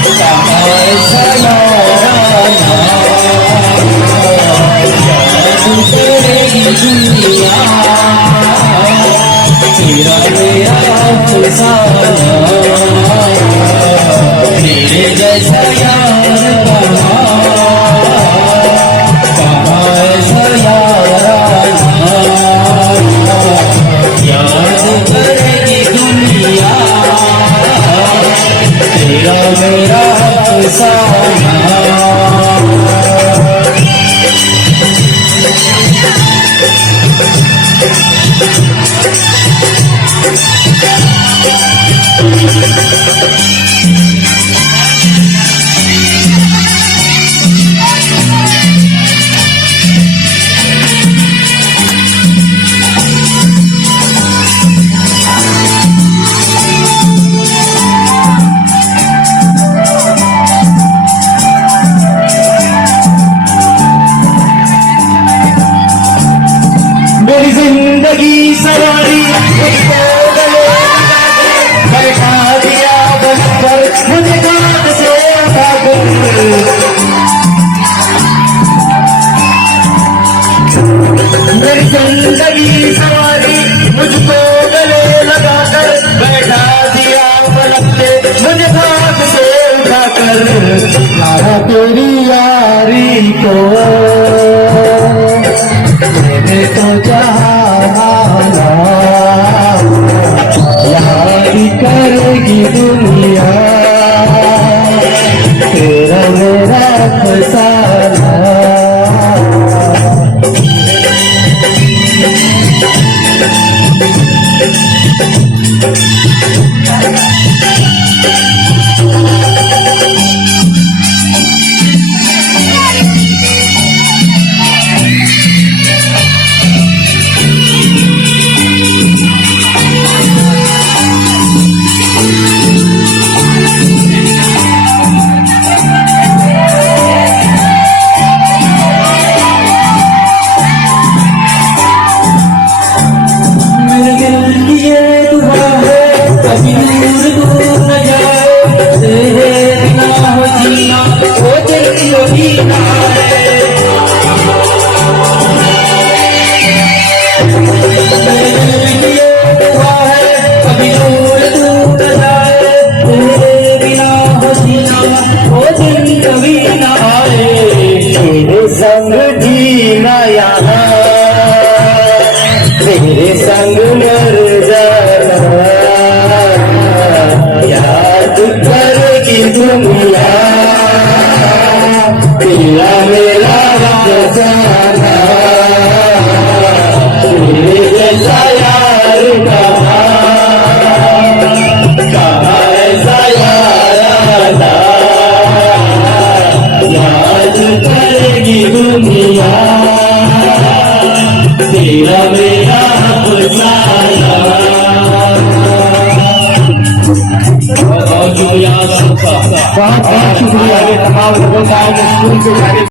ऐसा याराना याद करेगी दुनिया तेरा मेरा अफसाना तेरे जैसा यार कहाँ ऐसा याराना याद करेगी दुनिया तेरा मेरा अफसाना। मेरी जिंदगी सवारी उसको गले बैठा दिया बस पर मुझे कान से उठाकर मेरी जिंदगी सवारी मुझको गले लगाकर बैठा दिया पलक पे मुझे कान से उठाकर मारा तेरी यारी को मैंने तो जहाना याद करेगी दुनिया तेरा मेरा अफसाना। संग जीना यहाँ तेरे संग मर जाना याद करेगी दुनिया तेरा मेरा अफसाना तेरे जैसा यार कहाँ ऐसा याराना याद करेगी दुनिया तेरा मेरा अफसाना। बहुत शुक्रिया सबका। बहुत शुक्रिया तमाम लोगों का स्कूल से